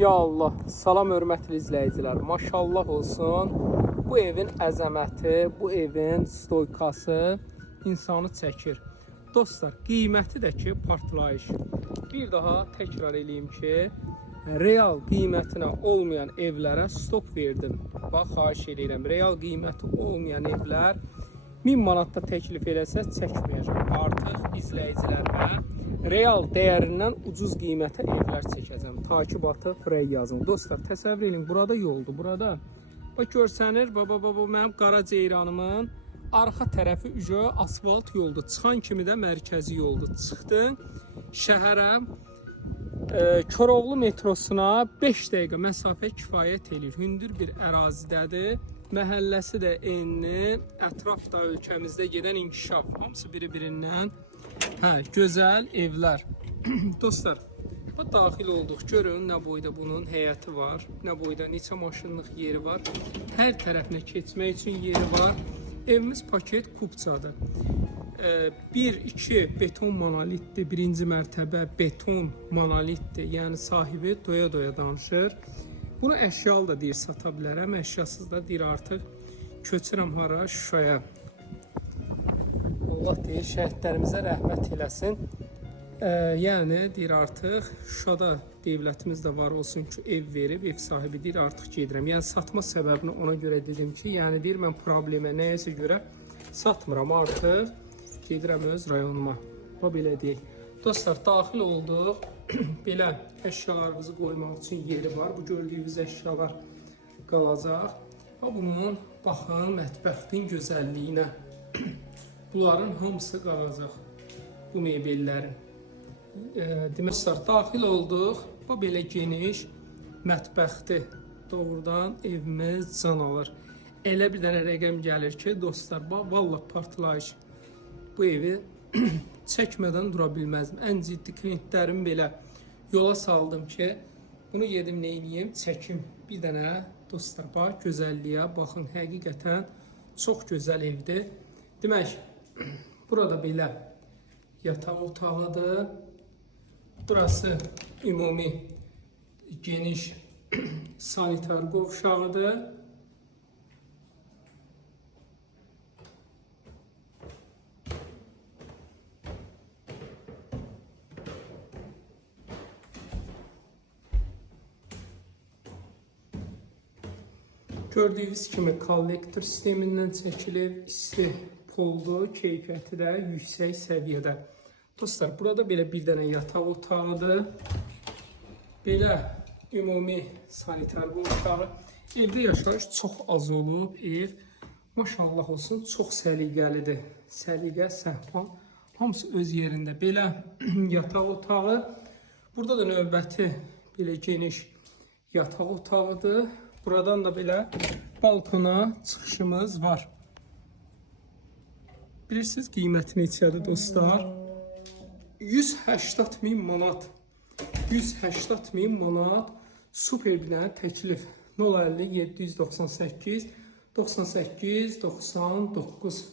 Ya Allah, salam hörmətli izləyicilər. Maşallah olsun. Bu evin əzəməti, bu evin stoykası insanı çəkir. Dostlar, qiyməti də ki partlayış. Bir daha təkrar eləyim ki, real qiymətinə olmayan evlərə stop verdim. Bax, xahiş edirəm. Real qiyməti olmayan evlər 1000 manatda təklif eləsə çəkməyəcəm. Artıq izləyicilərə real dəyərindən ucuz qiymətə evlər çəkəcəm. Takib atıb frey yazın. Dostlar, təsəvvür edin, burada yoldur, burada. Bax, görsənir, mənim qara ceyranımın arxa tərəfi ücə asfalt yoldur. Çıxan kimi də mərkəzi yoldur. Çıxdın şəhərə, Koroğlu metrosuna 5 dəqiqə məsafə kifayət edir. Hündür bir ərazidədir. Məhəlləsi də enli, ətraf da ölkəmizdə gedən inkişaf. Hamısı biri-birindən gözəl evlər. Dostlar, daxil olduq. Görün, nə boyda bunun həyəti var, nə boyda neçə maşınlıq yeri var. Hər tərəfinə keçmək üçün yeri var. Evimiz paket kubçadır. 1-2 beton monolitdir. Birinci mərtəbə beton monolitdir. Yəni sahibi doya-doya danışır. Bunu əşyalı da deyir, sata bilərəm. Əşyasız da deyir, artıq köçürəm hara, Şuşaya. Allah deyir, şəhidlərimizə rəhmət eləsin. Yəni deyir, artıq Şuşada devlətimiz də var olsun ki, ev verib, ev sahibi deyir, artıq gedirəm. Yəni satma səbəbini ona görə dedim ki, yəni deyir, mən problemə nəyəsə görə satmıram, artıq gedirəm öz rayonuma. Bu belə deyil. Dostlar, daxil olduq. Belə əşyalarımızı qoymaq üçün yeri var. Bu gördüyünüz əşyalar qalacaq. Bunun, baxın, mətbəxtin gözəlliyinə. Bunların hamısı qalacaq. Bu mebellərin. Dostlar, daxil olduq. Bu belə geniş mətbəxti. Doğrudan evimiz can alır. Elə bir dənə rəqəm gəlir ki, dostlar, vallahi partlayış. Bu evi çəkmədən dura bilməzdim. Ən ciddi klientlərim belə yola saldım ki, bunu yedim, neyniyim, çəkim. Bir dənə dostlar, bax, gözəlliyə baxın, həqiqətən çox gözəl evdir. Demək, burada belə yataq otağıdır. Burası ümumi geniş sanitar qovşağıdır. Gördüyünüz kimi kollektor sistemindən çəkilib, isti poldu, keyfiyyəti də yüksək səviyyədə. Dostlar, burada belə bir dənə yataq otağıdır. Belə ümumi sanitar qovşağı. Evdə yaşayış çox az olub, ev maşallah olsun, çox səliqəlidir. Səliqə, səhman, hamısı öz yerində. Belə yataq otağı. Burada da növbəti belə geniş yataq otağıdır. Buradan da belə balkona çıxışımız var. Bilirsiniz qiyməti neçədir dostlar? 180.000 manat. 180.000 manat super bir təklif. 050 798 98 99